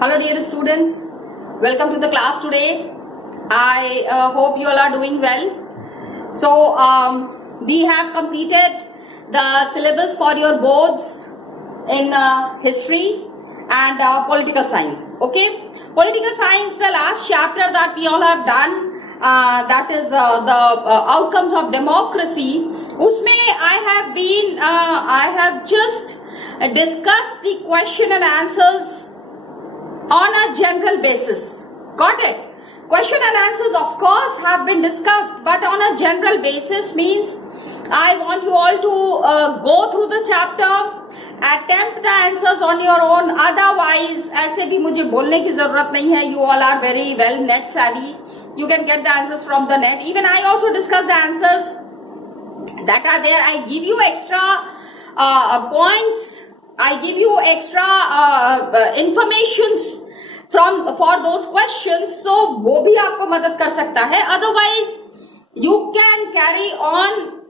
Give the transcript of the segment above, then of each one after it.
Hello dear students, welcome to the class today. I hope you all are doing well. So we have completed the syllabus for your boards in history and political science. Okay, political science, the last chapter that we all have done, that is the outcomes of democracy. Usme I have just discussed the question and answers on a general basis. Got it? Question and answers of course have been discussed, but on a general basis means I want you all to go through the chapter, attempt the answers on your own. Otherwise ऐसे भी मुझे बोलने की जरूरत नहीं है. You all are very well net savvy. You can get the answers from the net. Even I also discuss the answers that are there. I give you extra points. I give you extra informations for those questions, so वो भी आपको मदद कर सकता है. Otherwise, you can carry on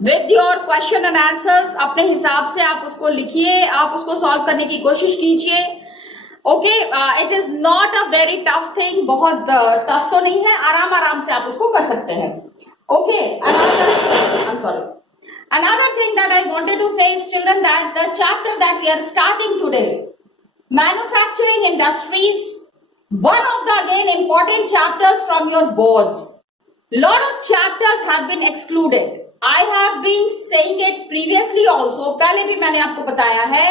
with your question and answers. अपने हिसाब से आप उसको लिखिए, आप उसको सॉल्व करने की कोशिश कीजिए. Okay, it is not a very tough thing. बहुत tough तो नहीं है, आराम से आप उसको कर सकते हैं. Okay, I'm sorry. Another thing that I wanted to say is, children, that the chapter that we are starting today, manufacturing industries, one of the again important chapters from your boards. Lot of chapters have been excluded. I have been saying it previously also. पहले भी मैंने आपको बताया है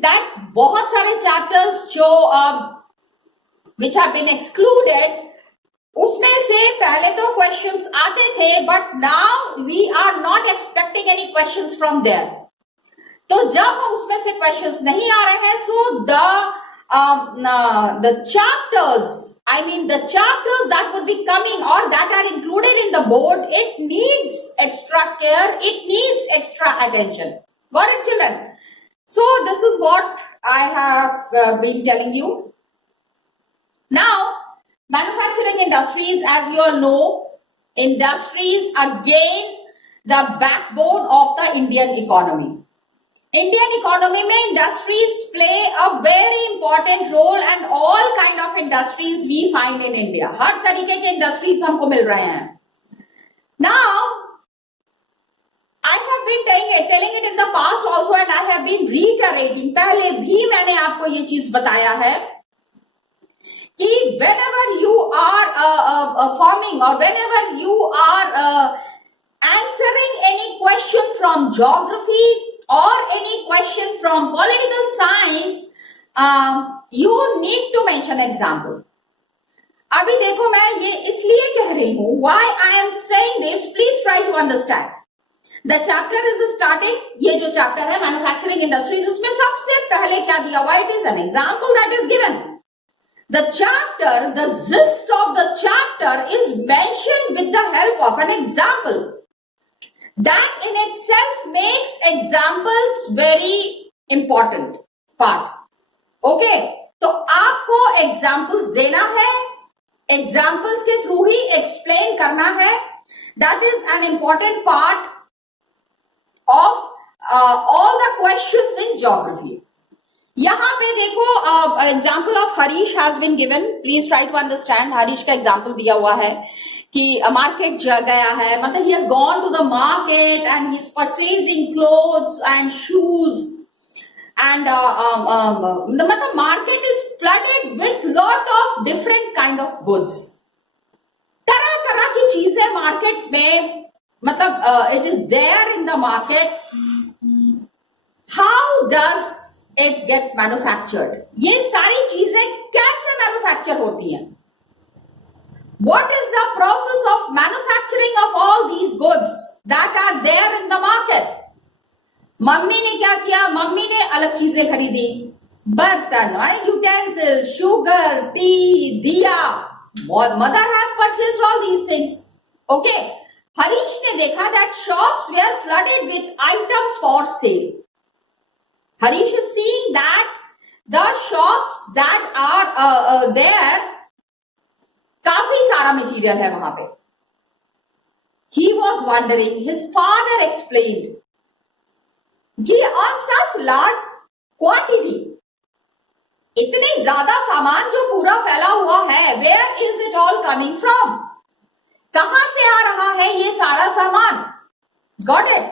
that बहुत सारे chapters जो which have been excluded, उसमें से पहले तो क्वेश्चंस आते थे, but now we are not expecting any questions from there. तो जब हम उसमें से क्वेश्चंस नहीं आ रहे हैं, so the chapters, I mean the chapters that would be coming और that are included in the board, it needs extra care, it needs extra attention. Got it children? So this is what I have been telling you. Now manufacturing industries, as you all know, industries again the backbone of the Indian economy. Indian economy में industries play a very important role, and all kind of industries we find in India. हर तरीके के industries हमको मिल रहे हैं. Now, I have been telling it in the past also, and I have been reiterating. पहले भी मैंने आपको ये चीज बताया है कि whenever you are forming or whenever you are answering any question from geography or any question from political science, you need to mention example. अभी देखो, मैं ये इसलिए कह रही हूं, why I am saying this, please try to understand. The chapter is starting, ये जो chapter है manufacturing industries, इसमें सबसे पहले क्या दिया हुआ? It is an example that is given. The chapter, the gist of the chapter is mentioned with the help of an example. That in itself makes examples very important part. Okay, तो आपको examples देना है, examples के through ही explain करना है. That is an important part of all the questions in geography. यहाँ पे देखो, example of Harish has been given. Please try to understand. Harish का एग्जाम्पल दिया हुआ है कि मार्केट गया है, मतलब he has gone to the market and he is purchasing clothes and shoes and मतलब market is flooded with lot of different kind of goods. तरह तरह की चीजें मार्केट में, मतलब it is there in the market. How does it get manufactured? ये सारी चीजें कैसे मैन्युफैक्चर होती हैं? What is the process of manufacturing of all these goods that are there in the market? Mummy ने क्या किया? मम्मी ने अलग चीजें खरीदी, बर्तन, यूटेंसिल, शुगर, टी, दिया. Mother have purchased all these things. Okay, Harish ने देखा that shops were flooded with items for sale. Harish is seeing that the shops that are there, काफी सारा मटेरियल है वहां पे. He was wondering, his father explained कि on such large quantity, इतनी ज्यादा सामान जो पूरा फैला हुआ है, where is it all coming from? कहां से आ रहा है ये सारा सामान? Got it?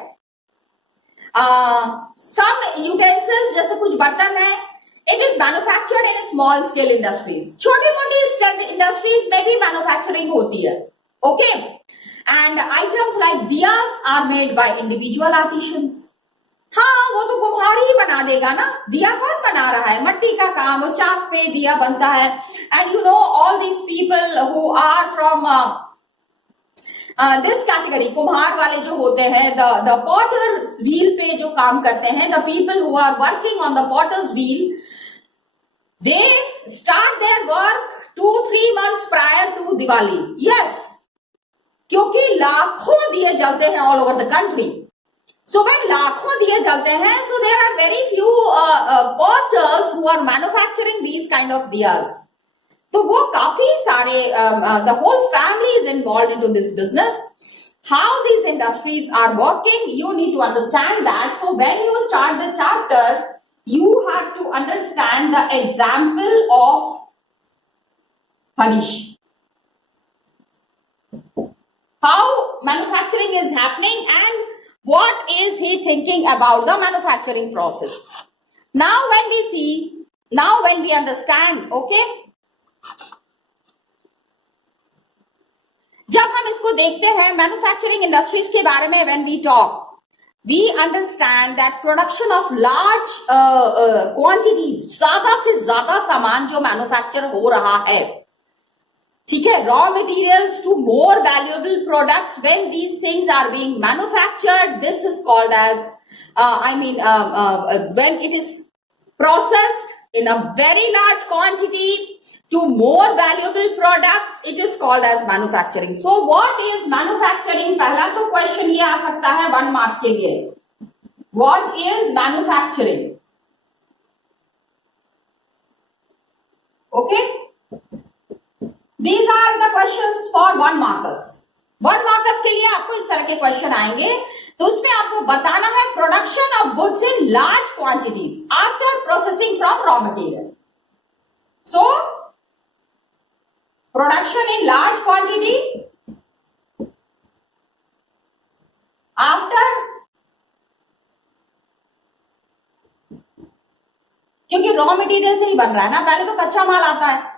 सम यूटेंसिल्स, जैसे कुछ बर्तन है, it is manufactured in small scale industries. छोटी मोटी इंडस्ट्रीज में भी मैन्युफैक्चरिंग होती है, okay? And items like diyas are made by individual artisans. हाँ, वो तो कुम्हार ही बना देगा ना, दिया कौन बना रहा है? मट्टी का काम, वो चाक पे दिया बनता है। And you know all these people who are from this category, कुम्हार वाले जो होते हैं, द पॉटर्स व्हील पे जो काम करते हैं, the people who are working on the potter's wheel, they start their work 2-3 months prior to Diwali. Yes, क्योंकि लाखों दिए जलते हैं all over the country. So when लाखों दिए जलते हैं, so there are very few potters who are manufacturing these kind of diyas. तो वो काफी सारे the whole family is involved into this business. How these industries are working, you need to understand that. So when you start the chapter, you have to understand the example of Harish. How manufacturing is happening and what is he thinking about the manufacturing process? Now when we see, now when we understand, okay? जब हम इसको देखते हैं manufacturing industries के बारे में, when we talk, we understand that production of large quantities, ज्यादा से ज्यादा सामान जो मैन्युफैक्चर हो रहा है, ठीक है, raw materials to more valuable products, when these things are being manufactured, this is called as when it is processed in a very large quantity to more valuable products, it is called as manufacturing. So what is manufacturing? पहला तो question ये आ सकता है 1 mark के लिए, what is manufacturing? Okay, These are the questions for 1 markers. 1 markers के लिए आपको इस तरह के क्वेश्चन आएंगे, तो उसमें आपको बताना है production of goods in large quantities after processing from raw material. So production in large quantity after, क्योंकि रॉ मटेरियल से ही बन रहा है ना, पहले तो कच्चा माल आता है,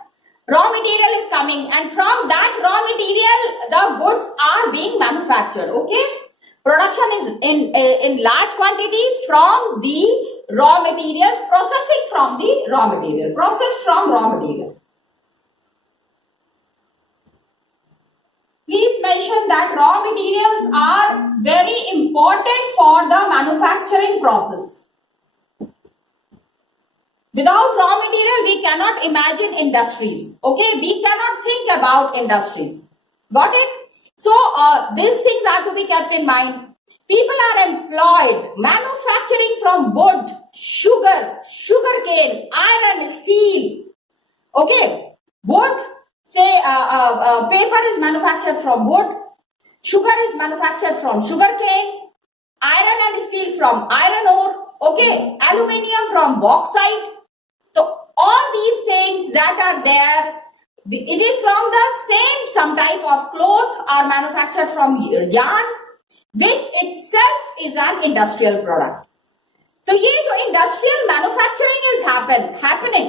raw material is coming and from that raw material the goods are being manufactured, okay? Production is in large quantity from the raw materials, processing from the raw material, processed from raw material. Please mention that raw materials are very important for the manufacturing process. Without raw material, we cannot imagine industries. Okay, we cannot think about industries. Got it? So these things are to be kept in mind. People are employed manufacturing from wood, sugar, sugarcane, iron, steel. Okay, wood. Say paper is manufactured from wood. Sugar is manufactured from sugarcane. Iron and steel from iron ore. Okay, aluminium from bauxite. So all these things that are there, it is from the same, some type of cloth are manufactured from yarn, which itself is an industrial product. तो ये जो industrial manufacturing is happening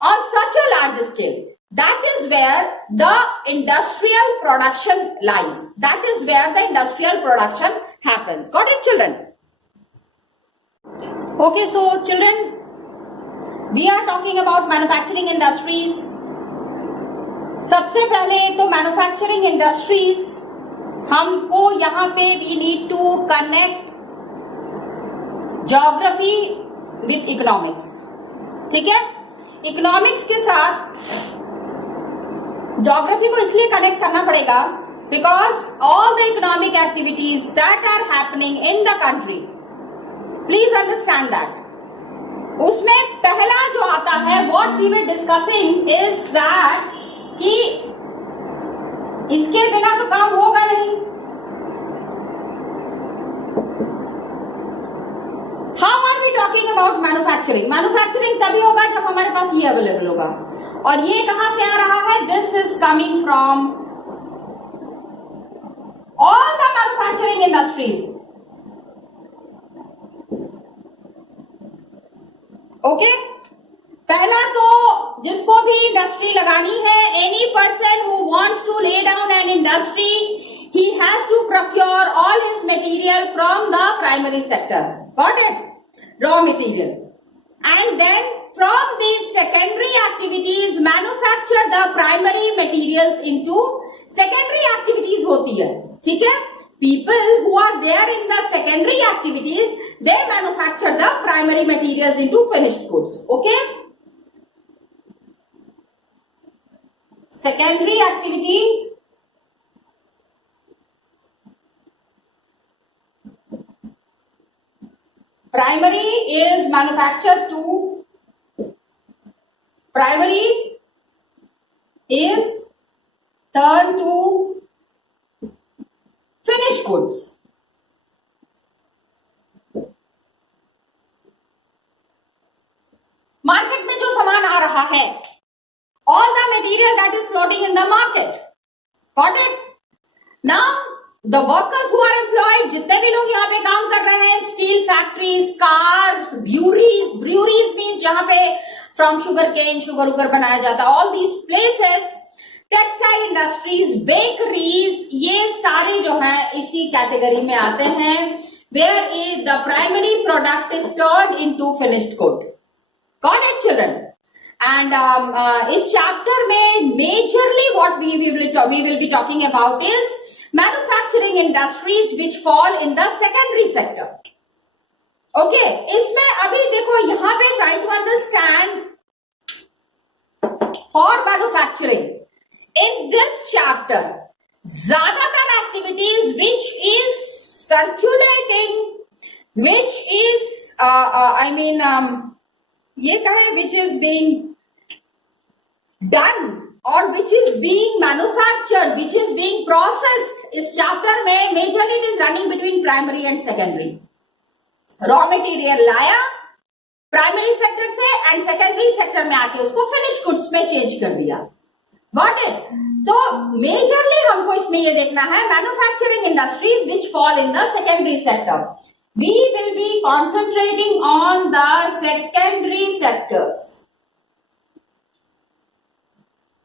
on such a large scale, that is where the industrial production lies. That is where the industrial production happens. Got it, children? Okay, so children, we are talking about manufacturing industries. सबसे पहले तो manufacturing industries हमको यहाँ पे we need to connect geography with economics, ठीक है? Economics के साथ ज्योग्राफी को इसलिए कनेक्ट करना पड़ेगा because all the economic activities that are happening in the country, please understand that. उसमें पहला जो आता है what we were discussing is that कि इसके बिना तो काम होगा नहीं। How are we talking about manufacturing, manufacturing तभी होगा जब हमारे पास ये अवेलेबल होगा, और ये कहां से आ रहा है? This is coming from all the manufacturing industries. Okay, पहला तो जिसको भी इंडस्ट्री लगानी है, any person who wants to lay down an industry, he has to procure all his material from the primary sector. Got it? Raw material. And then from these secondary activities manufacture the primary materials into secondary activities होती है. ठीक है? People who are there in the secondary activities, they manufacture the primary materials into finished goods. Okay? Secondary activity. Primary is manufactured to, primary is turned to finished goods. Market में जो सामान आ रहा है, all the material that is floating in the market. Got it? Now the workers who are employed, जितने भी लोग यहाँ पे काम कर रहे हैं, steel factories, cars, breweries, breweries means जहां पे फ्रॉम शुगर केन शुगर उगर बनाया जाता है, all these places, textile industries, bakeries, ये सारे जो है इसी कैटेगरी में आते हैं, where is the primary product is turned into finished good. Got it children? And इस चैप्टर में majorly what we will be talking about is manufacturing industries which fall in the secondary sector. Okay, इसमें अभी देखो यहाँ पे try to understand for manufacturing in this chapter ज्यादातर activities which is circulating, which is ये कहे which is being done or which is being manufactured, which is being processed, इस chapter में majorly it is running between primary and secondary. Raw material लाया primary sector से and secondary sector में आके उसको finish goods में change कर दिया. Got it? तो मेजरली हमको इसमें ये देखना है manufacturing industries which fall in the secondary sector. We will be concentrating on the secondary sectors.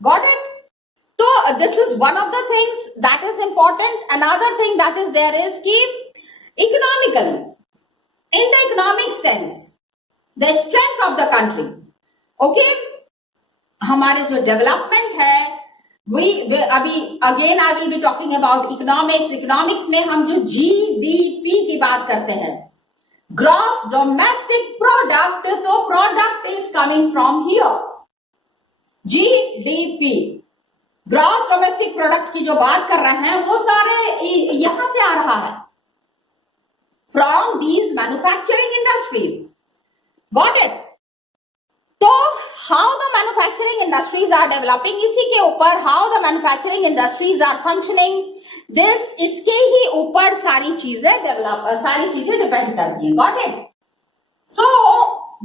Got it? So this is one of the things that is important. Another thing that is there is कि economical, in the economic sense, the strength of the country. Okay? हमारे जो development है, अभी again I will be talking about economics. Economics में हम जो GDP की बात करते हैं, gross domestic product, तो product is coming from here. GDP, gross domestic product की जो बात कर रहे हैं वो सारे यहां से आ रहा है, from these manufacturing industries. Got it? तो how the manufacturing industries are developing, इसी के ऊपर how the manufacturing industries are functioning, this इसके ही ऊपर सारी चीजें डिपेंड करती हैं. Got it? So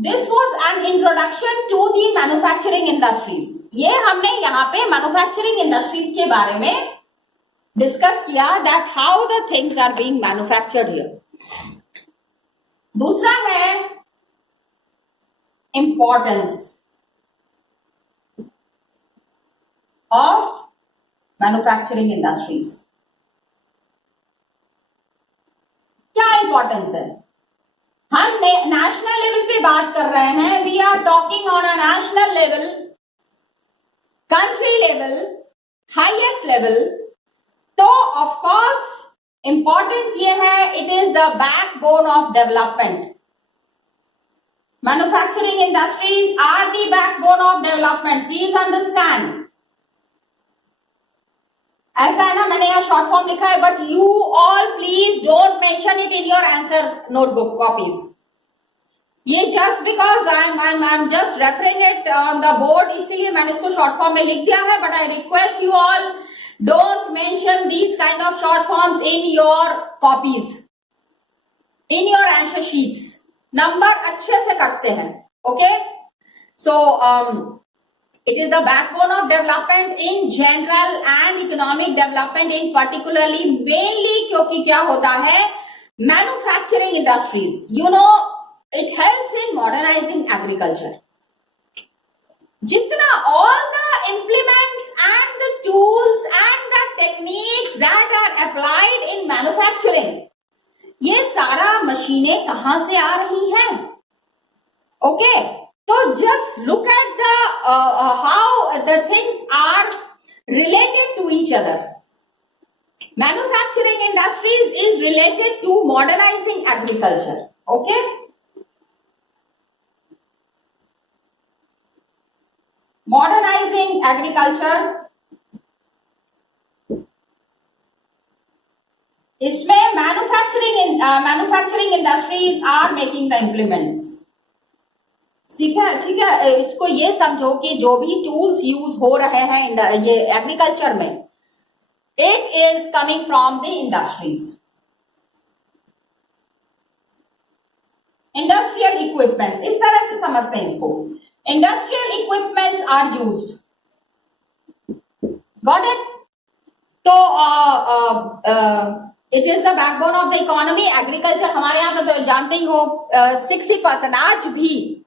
This was an introduction to the manufacturing industries. ये हमने यहाँ पे manufacturing industries के बारे में डिस्कस किया, that how the things are being manufactured here. दूसरा है importance of manufacturing industries. क्या importance है? हम नेशनल लेवल पे बात कर रहे हैं. We are talking on a national level, country level, highest level. तो ऑफ कोर्स इंपॉर्टेंस ये है, it is the backbone of development. Manufacturing industries are the backbone of development. Please understand. ऐसा है ना, मैंने यहाँ शॉर्ट फॉर्म लिखा है, but you all please don't mention it in your answer notebook copies. ये just because I am just referring it on the board, इसीलिए मैंने इसको शॉर्ट फॉर्म में लिख दिया है. But I request you all don't mention these kind of short forms in your copies, in your answer sheets. Number अच्छे से कटते हैं. Okay, so it is the backbone of development in general and economic development in particularly, mainly क्योंकि क्या होता है, manufacturing industries, you know, it helps in modernizing agriculture. जितना all the implements and the tools and the techniques that are applied in manufacturing, ये सारा मशीनें कहां से आ रही हैं? ओके, तो just look at the how the things are related to each other. Manufacturing industries is related to modernizing agriculture. Okay, modernizing agriculture, इसमें manufacturing industries are making the implements. ठीक है, इसको ये समझो कि जो भी टूल्स यूज हो रहे हैं ये एग्रीकल्चर में, it is coming from the industries. Industrial equipments, इस तरह से समझते हैं इसको. Industrial equipments are used. Got it? तो it is the backbone of the economy. Agriculture हमारे यहाँ पर तो जानते ही हो 60%, आज भी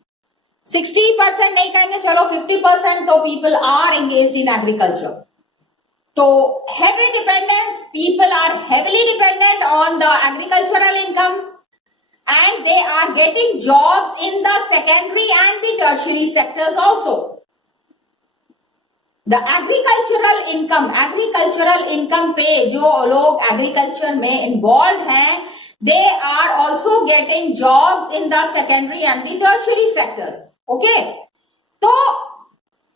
60% नहीं कहेंगे, चलो 50% तो people are engaged in agriculture. तो heavy dependence, people are heavily dependent on the agricultural income and they are getting jobs in the secondary and the tertiary sectors also. The agricultural income पे जो लोग agriculture में involve हैं, they are also getting jobs in the secondary and the tertiary sectors. Okay, तो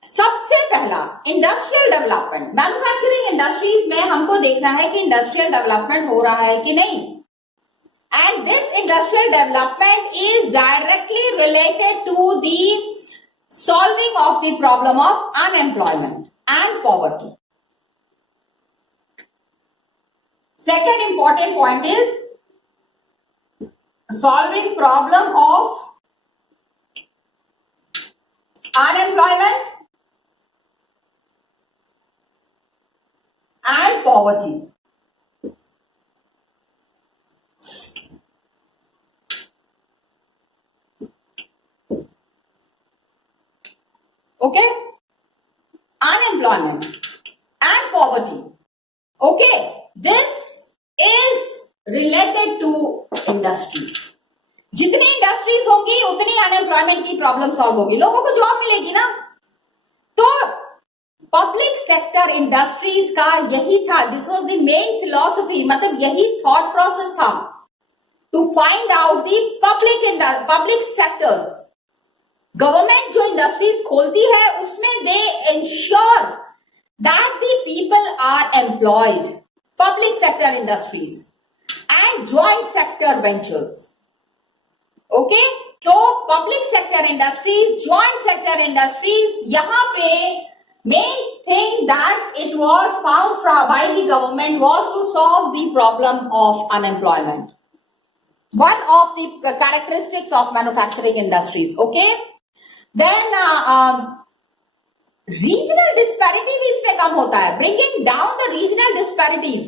सबसे पहला industrial development, manufacturing industries में हमको देखना है कि इंडस्ट्रियल डेवलपमेंट हो रहा है कि नहीं. And this industrial development is directly related to the solving of the problem of unemployment and poverty. Second important point is solving problem of unemployment and poverty. Okay, unemployment and poverty. Okay, this is related to industries. जितनी industries होंगी उतनी unemployment की problem solve होगी, लोगों को job मिलेगी ना. तो पब्लिक सेक्टर इंडस्ट्रीज का यही था, this was the main philosophy, मतलब यही थॉट प्रोसेस था, to find out the public sectors. Government जो इंडस्ट्रीज खोलती है उसमें they ensure that the people are employed. Public sector industries and joint sector ventures. Okay, तो public sector industries, joint sector industries, यहाँ पे main thing that it was found by the government was to solve the problem of unemployment. One of the characteristics of manufacturing industries. Okay, then regional disparity भी इसमें कम होता है, bringing down the regional disparities.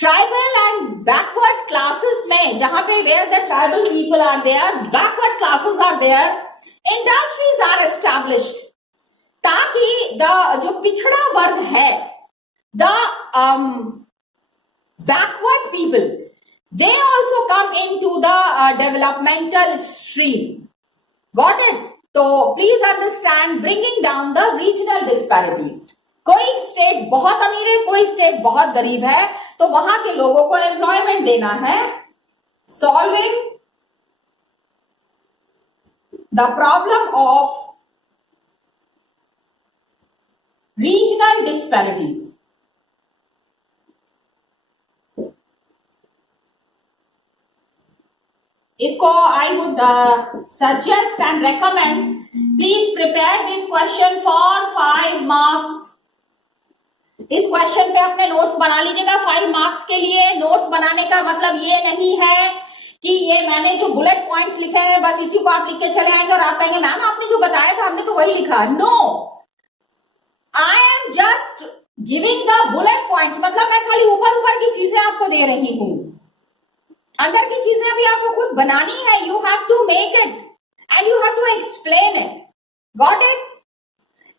Tribal and backward classes में, जहां पे where the tribal people are there, backward classes are there, industries are established, ताकि the जो पिछड़ा वर्ग है, the backward people, they also come in to the developmental stream. Got it? तो please understand, bringing down the regional disparities. कोई state बहुत अमीर है, कोई स्टेट बहुत गरीब है, तो वहां के लोगों को एम्प्लॉयमेंट देना है. Solving the problem of regional disparities. इसको I would suggest and recommend, please prepare this question for 5 marks. इस क्वेश्चन पे अपने नोट्स बना लीजिएगा 5 मार्क्स के लिए. नोट्स बनाने का मतलब ये नहीं है कि ये मैंने जो बुलेट पॉइंट्स लिखे हैं बस इसी को आप लिख के चले आएंगे और आप कहेंगे मैम आपने जो बताया था हमने तो वही लिखा। No, I am just giving the bullet points, मतलब मैं खाली ऊपर ऊपर की चीजें आपको दे रही हूं, अंदर की चीजें अभी आपको खुद बनानी है। You have to make it and you have to explain it. Got it?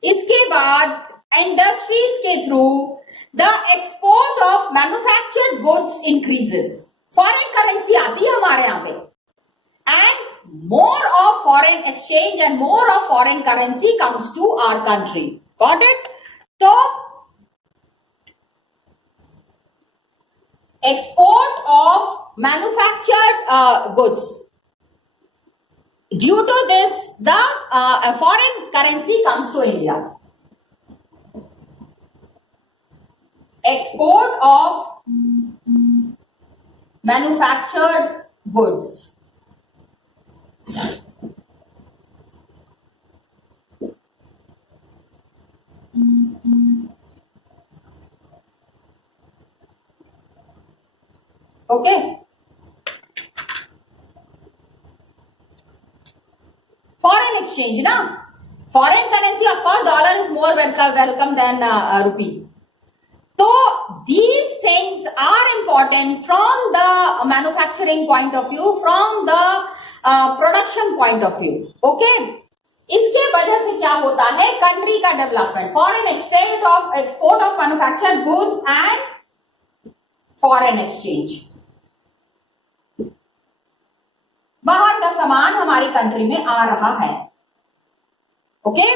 इसके बाद इंडस्ट्रीज के through the export of manufactured goods increases, foreign currency आती है हमारे यहां पे, and more of foreign exchange and more of foreign currency comes to our country. Got it? तो export of manufactured goods, due to this the foreign currency comes to India. Export of manufactured goods, okay, foreign exchange na, foreign currency of course dollar is more welcome than rupee. So these things are important from the manufacturing point of view, from the production point of view. Okay, इसके वजह से क्या होता है, country का development, foreign export of manufactured goods and foreign exchange, बाहर का सामान हमारी कंट्री में आ रहा है। ओके,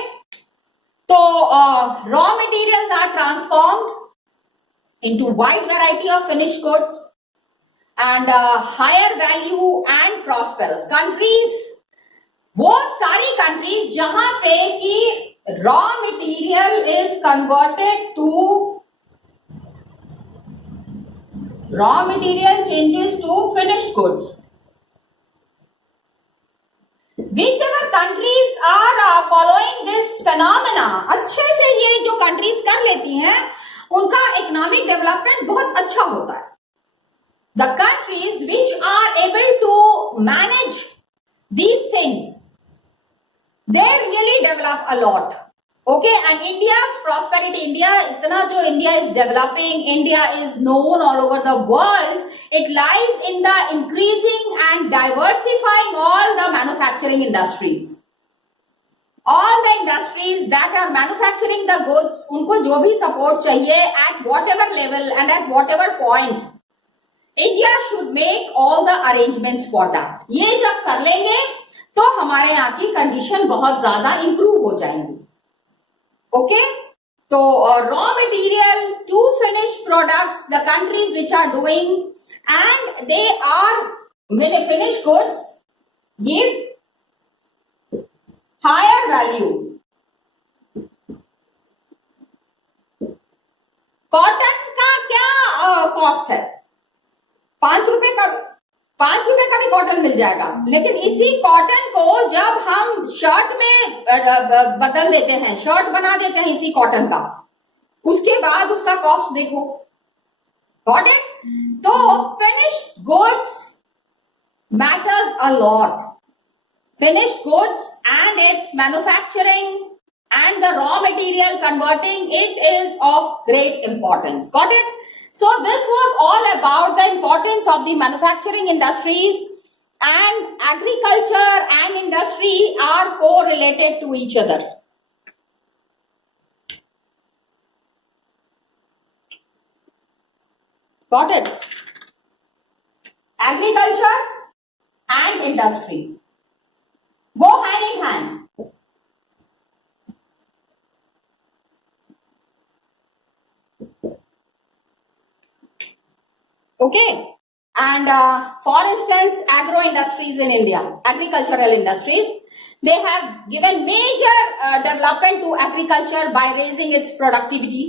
तो raw materials are transformed into wide variety of finished goods and higher value and prosperous countries, वो सारी कंट्रीज जहां पे कि raw material is converted to, raw material changes to finished goods, whichever countries are following this phenomena, अच्छे से ये जो countries कर लेती हैं उनका इकोनॉमिक डेवलपमेंट बहुत अच्छा होता है। The countries which are able to manage these things, they really develop a lot. Okay, and India's prosperity, India इतना जो India is developing, India is known all over the world. It lies in the increasing and diversifying all the manufacturing industries. All the industries that are manufacturing the goods, उनको जो भी support चाहिए at whatever level and at whatever point, India should make all the arrangements for that. ये जब कर लेंगे तो हमारे यहाँ की कंडीशन बहुत ज्यादा इंप्रूव हो जाएंगी। ओके, तो raw material to finish products, the countries which are doing and they are many finish goods give higher value. Cotton का क्या कॉस्ट है? 5 रुपए का भी कॉटन मिल जाएगा, लेकिन इसी कॉटन को जब हम शर्ट में बदल देते हैं, शर्ट बना देते हैं इसी कॉटन का, उसके बाद उसका कॉस्ट देखो। Got it? तो finished goods matters a lot. Finished goods and its manufacturing and the raw material converting it is of great importance. Got it? So this was all about the importance of the manufacturing industries, and agriculture and industry are correlated to each other. Got it? Agriculture and industry go hand in hand. Okay, and for instance, agro industries in India, agricultural industries, they have given major development to agriculture by raising its productivity.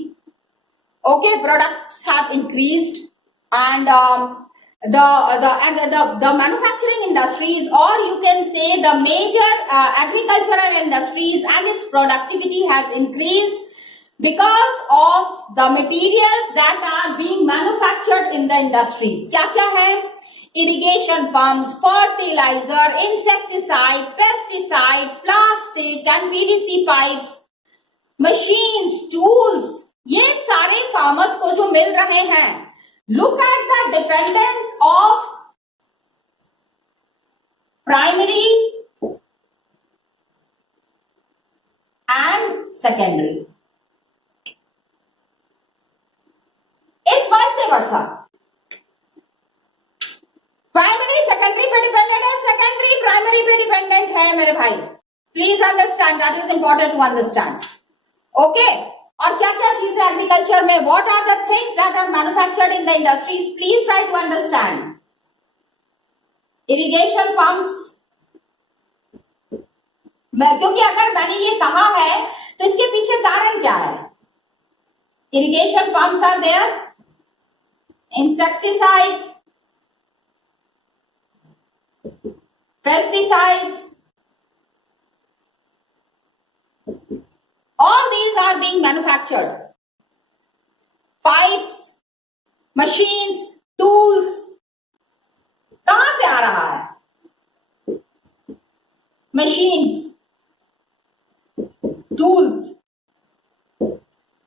Okay, products have increased, and the manufacturing industries, or you can say the major agricultural industries, and its productivity has increased because of the materials that are being manufactured in the industries. क्या क्या है? irrigation pumps, fertilizer, insecticide, pesticide, plastic and PVC pipes, machines, tools, ये सारे farmers को जो मिल रहे हैं. Look at the dependence of primary and secondary. It's vice versa. Primary secondary पे dependent है, secondary primary पे dependent है मेरे भाई. Please understand, that is important to understand. Okay? और क्या क्या चीजें एग्रीकल्चर में, what are the things that are manufactured in the industries? Please try to understand. Irrigation pumps. क्योंकि अगर मैंने ये कहा है तो इसके पीछे कारण क्या है? Irrigation pumps are there. Insecticides, pesticides, all these are being manufactured. Pipes, machines, tools, कहां से आ रहा है? Machines, tools.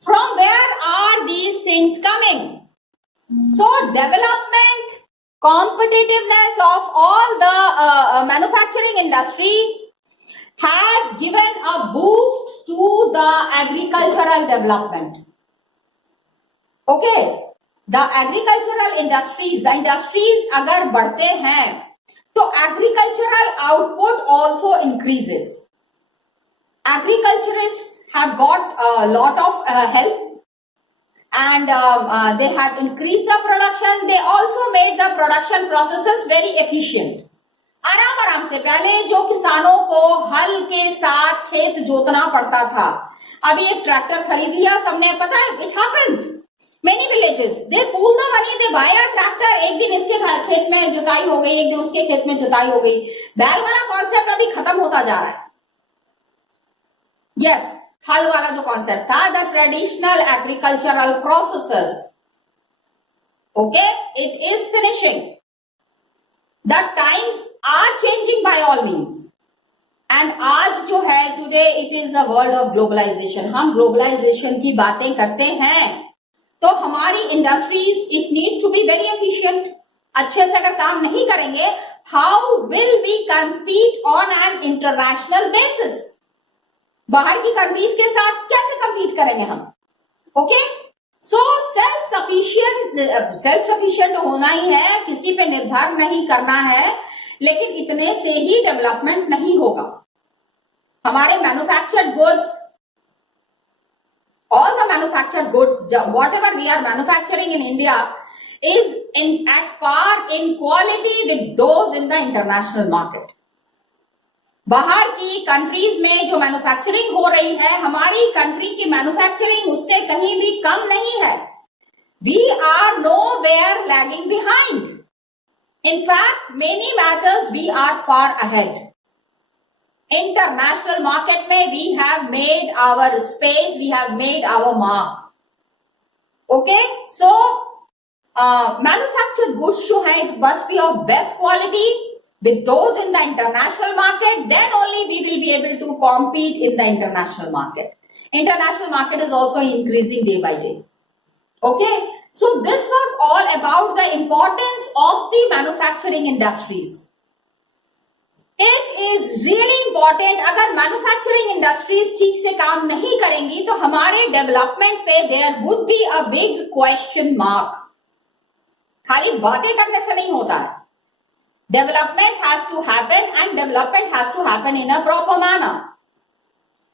From where are these things coming? So development, competitiveness of all the manufacturing industry has given a boost to the agricultural development. Okay, the agricultural industries, the industries अगर बढ़ते हैं तो agricultural output also increases. Agriculturists have got a lot of help. And they have increased the production. They also made the production processes very efficient. आराम से पहले जो किसानों को हल के साथ खेत जोतना पड़ता था, अभी एक ट्रैक्टर खरीद लिया सबने. पता है, it happens. Many villages they pool the money, they buy a tractor. एक दिन इसके खेत में जुताई हो गई, एक दिन उसके खेत में जुताई हो गई. बैल वाला कॉन्सेप्ट अभी खत्म होता जा रहा है. Yes. हल वाला जो कॉन्सेप्ट था, the traditional agricultural processes, okay, it is finishing. The times are changing by all means. And आज जो है today it is a world of globalization. हम ग्लोबलाइजेशन की बातें करते हैं तो हमारी industries it needs to be very efficient. अच्छे से अगर काम नहीं करेंगे, how will we compete on an international basis? बाहर की कंट्रीज के साथ कैसे कंपीट करेंगे हम? ओके, सो सेल्फ सफिशिएंट होना ही है, किसी पे निर्भर नहीं करना है. लेकिन इतने से ही डेवलपमेंट नहीं होगा. हमारे manufactured goods, all the manufactured goods, whatever we are manufacturing in India is at par in quality with those in the international market. बाहर की कंट्रीज में जो मैन्युफैक्चरिंग हो रही है, हमारी कंट्री की मैन्युफैक्चरिंग उससे कहीं भी कम नहीं है. We are nowhere lagging behind. In fact, many matters we are far ahead. International market में we have made our space, we have made our mark. Okay, so manufactured goods जो है it must be of best quality with those in the international market. Then only we will be able to compete in the international market. International market is also increasing day by day. Okay, so this was all about the importance of the manufacturing industries. It is really important. अगर manufacturing industries ठीक से काम नहीं करेंगी तो हमारे development पे there would be a big question mark. खाली बातें करने से नहीं होता है. Development has to happen, and development has to happen in a proper manner.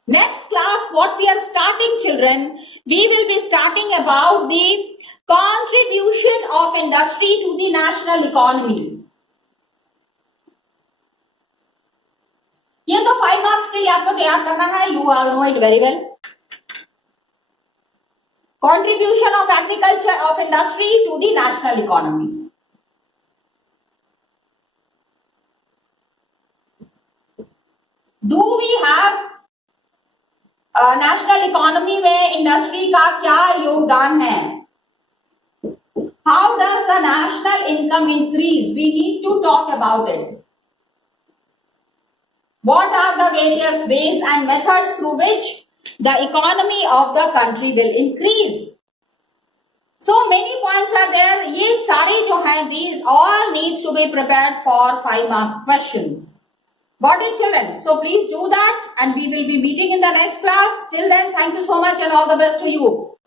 Next class, what we are starting, children, we will be starting about the contribution of industry to the national economy. ये तो 5 marks के लिए आपको तैयार करना है. You all know it very well. Contribution of agriculture, of industry to the national economy. Do we have national economy में industry का क्या योगदान है? How does the national income increase? We need to talk about it. What are the various ways and methods through which the economy of the country will increase? So many points are there. ये सारे जो हैं, these all needs to be prepared for 5 marks question. Got it, children? So please do that, and we will be meeting in the next class. Till then, thank you so much and all the best to you.